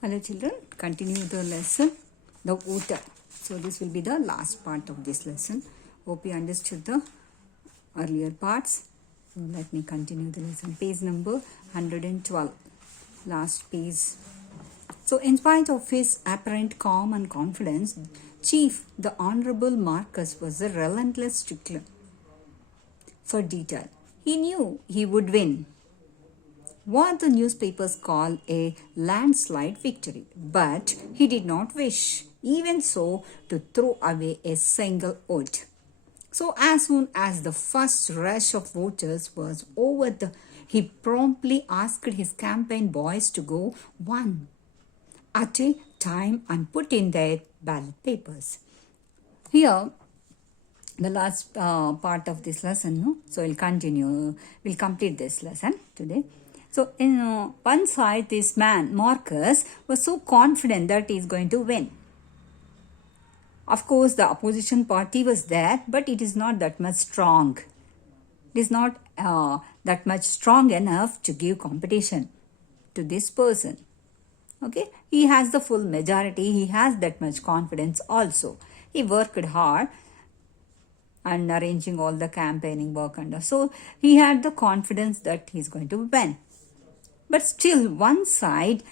Hello children, continue the lesson, the water. So this will be the last part of this lesson. Hope you understood the earlier parts. So let me continue the lesson. Page number 112, last page. So in spite of his apparent calm and confidence, Chief, the Honorable Marcus, was a relentless stickler for detail. He knew he would win what the newspapers call a landslide victory, but he did not wish, even so, to throw away a single vote. So, as soon as the first rush of voters was over, he promptly asked his campaign boys to go one at a time and put in their ballot papers. Here, the last part of this lesson, no? So we'll complete this lesson today. So in one side, this man, Marcus, was so confident that he is going to win. Of course, the opposition party was there, but it is not that much strong. It is not that much strong enough to give competition to this person. Okay, he has the full majority. He has that much confidence also. He worked hard and arranging all the campaigning work and so he had the confidence that he's going to win. But still, one side,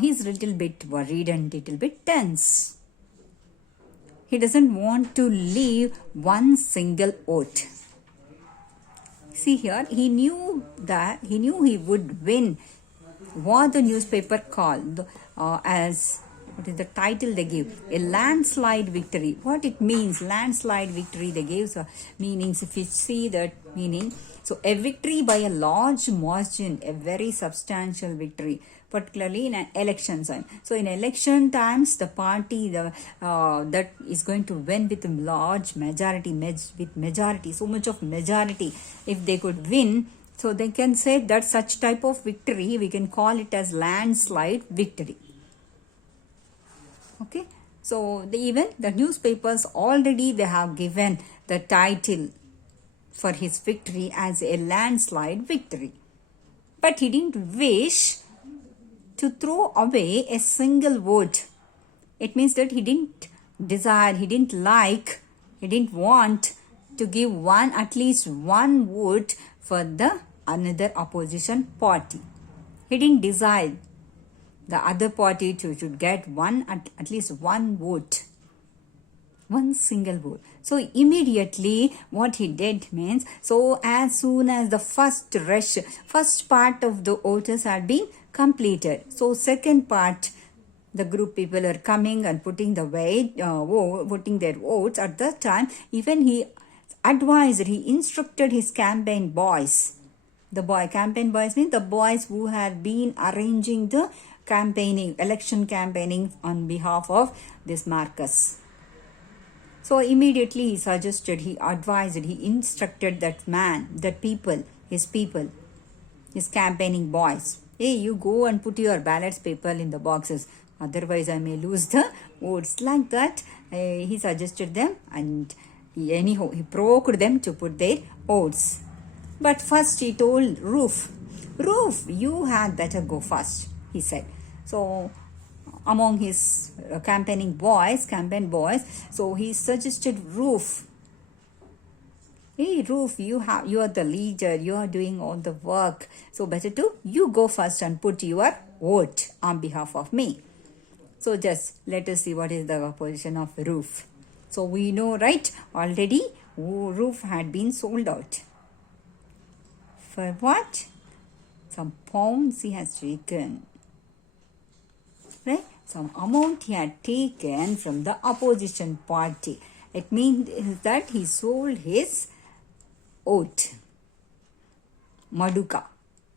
he's a little bit worried and a little bit tense. He doesn't want to leave one single vote. See here, he knew he would win what the newspaper called as, what is the title they give? A landslide victory. What it means, landslide victory, they gave meanings. If you see that meaning, so a victory by a large margin, a very substantial victory, particularly in an election time. So in election times, the party that is going to win with a large majority, so much of majority, if they could win, so they can say that such type of victory, we can call it as landslide victory. Okay, so even the newspapers already they have given the title for his victory as a landslide victory. But he didn't wish to throw away a single vote. It means that he didn't desire, he didn't like, he didn't want to give at least one vote for the another opposition party. He didn't desire the other party should get at least one vote. One single vote. So immediately what he did means, so as soon as the first part of the voters had been completed. So second part, the group people are coming and putting voting their votes at that time. Even he instructed his campaign boys. Campaign boys means the boys who had been arranging the election campaigning on behalf of this Marcus. So immediately he suggested, he advised, he instructed his campaigning boys, hey, you go and put your ballot paper in the boxes, otherwise I may lose the votes. Like that, he suggested them, and he provoked them to put their votes. But first he told Roof, you had better go first, he said. So among his campaign boys, so he suggested Roof. Hey Roof, you are the leader, you are doing all the work. So better you go first and put your vote on behalf of me. So just let us see what is the position of Roof. So we know, right, already Roof had been sold out. For what? Some pounds he has taken. Right? Some amount he had taken from the opposition party. It means that he sold his vote. Maduka.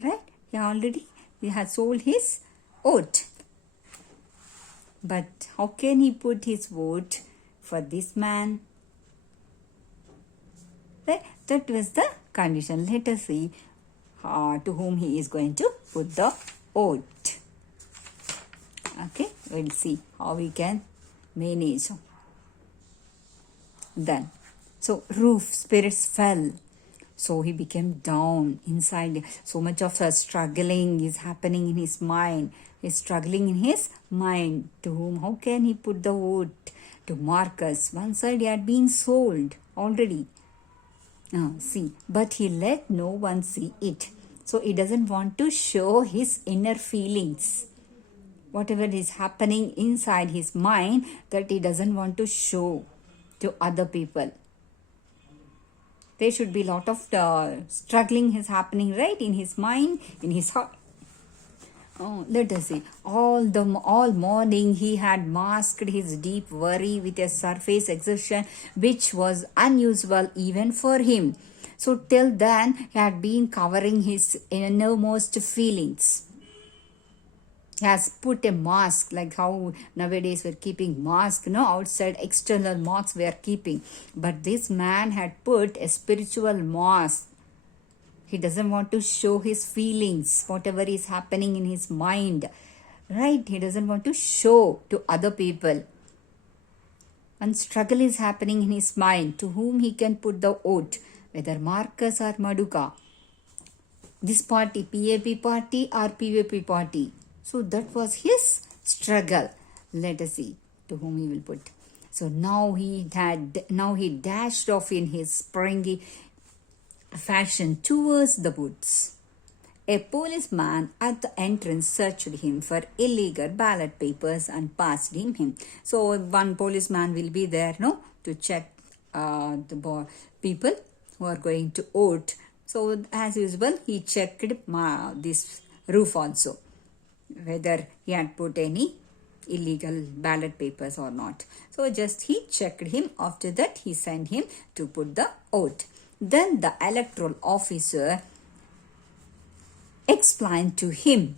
Right? He has sold his vote. But how can he put his vote for this man? Right? That was the condition. Let us see to whom he is going to put the vote. Okay, we'll see how we can manage. Then, so Roof spirits fell. So he became down inside. So much of struggling is happening in his mind. is struggling in his mind. To whom? How can he put the vote? To Marcus. One side he had been sold already. See, but he let no one see it. So he doesn't want to show his inner feelings. Whatever is happening inside his mind, that he doesn't want to show to other people. There should be a lot of struggling is happening, right, in his mind, in his heart. Let us see. All morning he had masked his deep worry with a surface exertion which was unusual even for him. So till then he had been covering his innermost feelings. He has put a mask, like how nowadays we're keeping mask, outside external masks we are keeping. But this man had put a spiritual mask. He doesn't want to show his feelings, whatever is happening in his mind, right? He doesn't want to show to other people. And struggle is happening in his mind. To whom he can put the vote, whether Marcus or Maduka. This party, PAP party or PVP party. So that was his struggle. Let us see to whom he will put. So now he dashed off in his springy fashion towards the woods. A policeman at the entrance searched him for illegal ballot papers and passed him. So one policeman will be there, to check the people who are going to vote. So as usual, he checked this roof also, whether he had put any illegal ballot papers or not. So just he checked him. After that, he sent him to put the vote. Then the electoral officer explained to him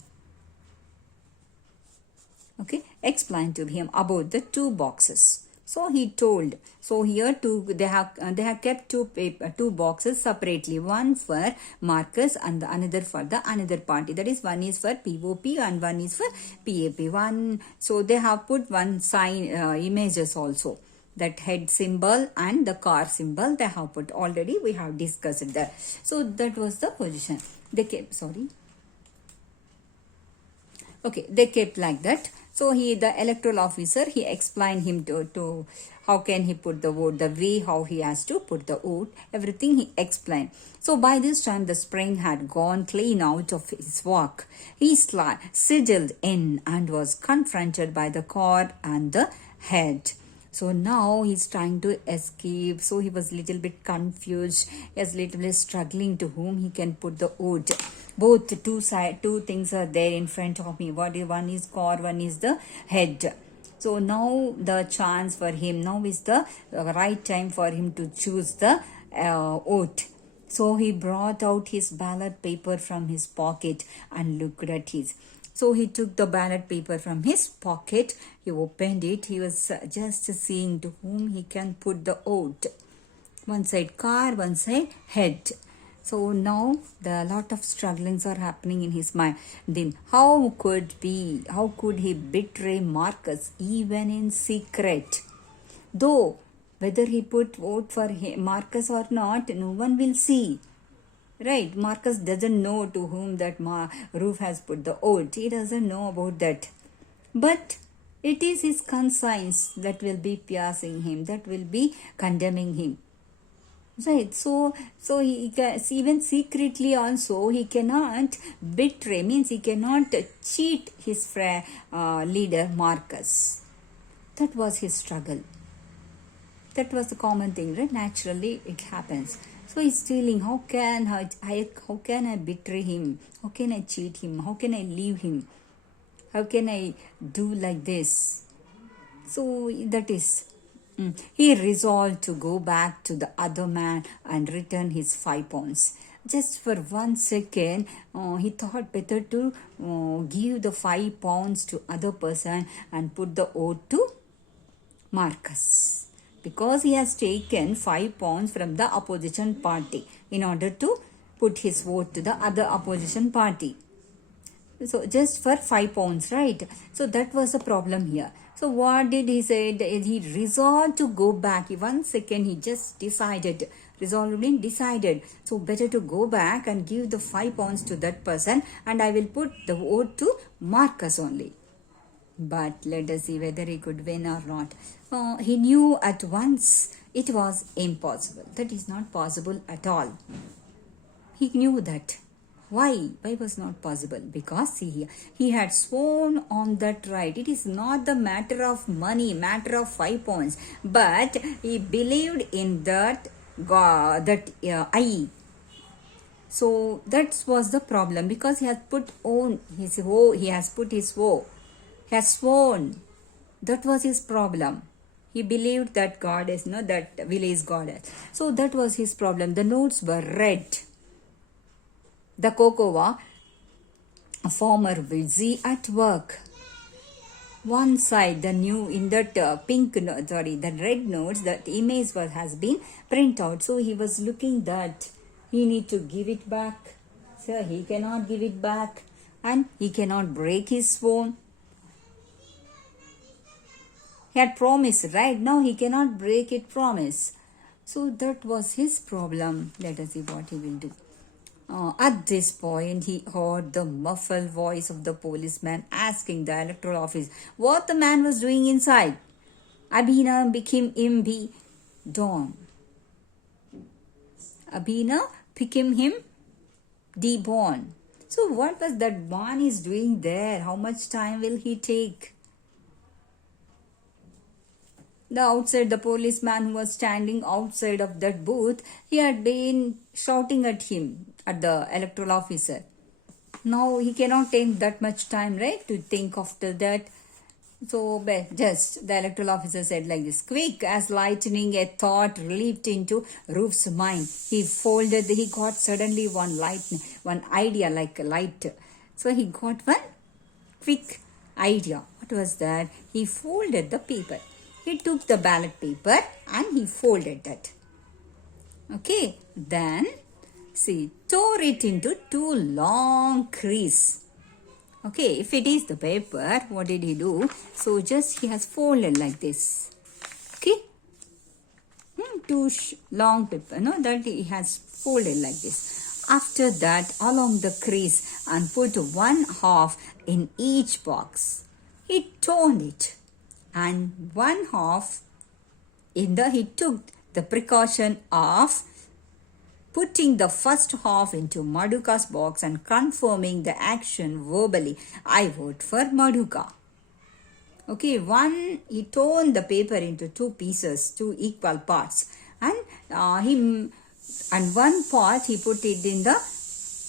about the two boxes. So he told. So here they have kept two boxes separately. One for Marcus and the another for the another party. That is, one is for POP and one is for PAP. So they have put one sign images also. That head symbol and the car symbol they have put already. We have discussed that. So that was the position. They kept like that. So the electoral officer, he explained him to how can he put the vote, the way how he has to put the vote, everything he explained. So by this time the spring had gone clean out of his walk. He sidled in and was confronted by the car and the head. So now he's trying to escape. So he was little bit confused. He was little bit struggling to whom he can put the vote. Both two things are there in front of me. One is car, one is the head. So now the chance for him, now is the right time for him to choose the vote. So he brought out his ballot paper from his pocket and looked at his. So he took the ballot paper from his pocket. He opened it. He was just seeing to whom he can put the vote. One side car, one side head. So now a lot of strugglings are happening in his mind. Then how could he betray Marcus even in secret? Though whether he put vote for Marcus or not, no one will see. Right, Marcus doesn't know to whom that Roof has put the vote. He doesn't know about that. But it is his conscience that will be piercing him, that will be condemning him. Right, so he can, even secretly also, he cannot betray, means he cannot cheat his leader Marcus. That was his struggle. That was the common thing, right? Naturally, it happens. So he's feeling, how can I betray him? How can I cheat him? How can I leave him? How can I do like this? So that is, he resolved to go back to the other man and return his 5 pounds. Just for 1 second, he thought better to give the 5 pounds to other person and put the vote to Marcus. Because he has taken 5 pounds from the opposition party in order to put his vote to the other opposition party. So just for 5 pounds, right? So that was the problem here. So what did he say? He resolved to go back. 1 second he just decided resolved and decided. So better to go back and give the 5 pounds to that person, and I will put the vote to Marcus only. But let us see whether he could win or not. He knew at once it was impossible. That is not possible at all. He knew that. Why? Why was not possible? Because see, he had sworn on that right. It is not the matter of money, matter of 5 pounds, but he believed in that God, that I. So that was the problem, because he has put on his woe. He has put his woe. He has sworn. That was his problem. He believed that God is that village goddess. So that was his problem. The notes were red. The cocoa, a former busy at work. One side, the new in that the red notes, that image has been printed out. So he was looking that he need to give it back. So he cannot give it back, and he cannot break his phone. He had promised, right? Now he cannot break it promise. So that was his problem. Let us see what he will do. At this point, he heard the muffled voice of the policeman asking the electoral office what the man was doing inside. Abhina became imbi dawn. Abhina became him deborn. So what was that one is doing there? How much time will he take? The outside, the policeman who was standing outside of that booth, he had been shouting at him, at the electoral officer. Now he cannot take that much time, right, to think after that. So just the electoral officer said like this: quick as lightning, a thought leaped into Roof's mind. He got suddenly one idea like a light. So he got one quick idea. What was that? He folded the paper. He took the ballot paper and he folded that. Okay, then see, tore it into 2 long creases. Okay, if it is the paper, what did he do? So just he has folded like this. Okay, 2 long paper, that he has folded like this. After that, along the crease and put 1/2 in each box. He turned it, and 1/2 he took the precaution of putting the first half into Madhuka's box and confirming the action verbally. I vote for Madhuka. Okay, he torn the paper into 2 pieces, 2 equal parts, and one part he put it in the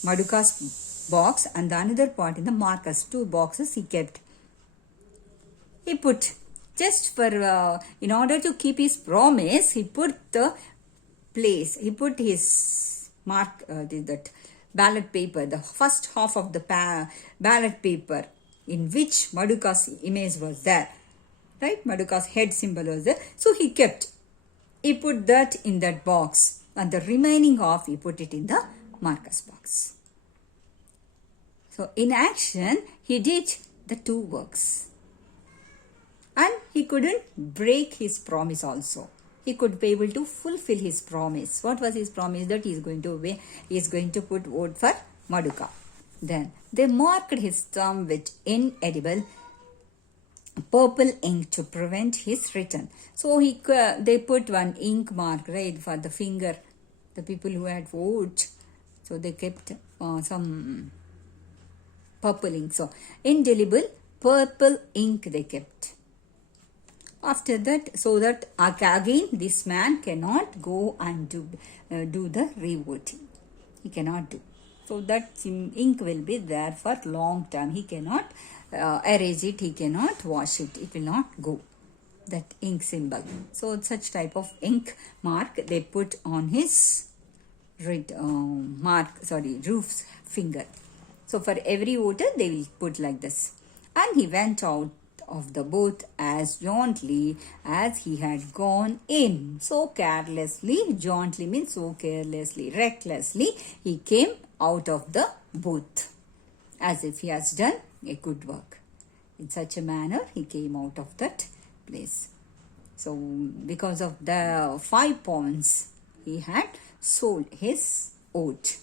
Madhuka's box and the another part in the Marcus. 2 boxes he kept. He put just for in order to keep his promise, he put his mark that ballot paper, the first half of the ballot paper in which Madhuka's image was there, right? Madhuka's head symbol was there. So he put that in that box, and the remaining half he put it in the Marcus box. So in action, he did the 2 works. And he couldn't break his promise also. He could be able to fulfill his promise. What was his promise? That he is going to put vote for Madhuka. Then they marked his thumb with inedible purple ink to prevent his return. So they put one ink mark, right, for the finger, the people who had voted. So they kept some purple ink. So indelible purple ink they kept. After that, so that again this man cannot go and do the revoting. He cannot do. So that ink will be there for long time. He cannot erase it. He cannot wash it. It will not go. That ink symbol. So such type of ink mark they put on his Roof's finger. So for every voter they will put like this. And he went out of the booth as jauntily as he had gone in. So carelessly, jauntily means so carelessly, recklessly, he came out of the booth as if he has done a good work. In such a manner, he came out of that place. So because of the 5 pounds, he had sold his oat.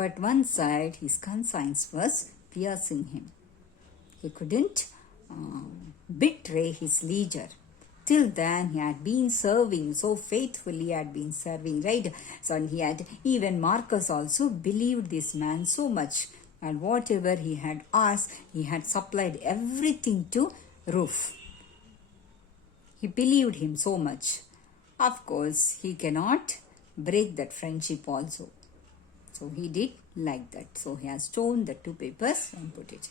But one side, his conscience was piercing him. He couldn't betray his leader. Till then, he had been serving, so faithfully had been serving, right? So he had, even Marcus also believed this man so much. And whatever he had asked, he had supplied everything to Ruf. He believed him so much. Of course, he cannot break that friendship also. So he did like that. So he has torn the two papers and put it.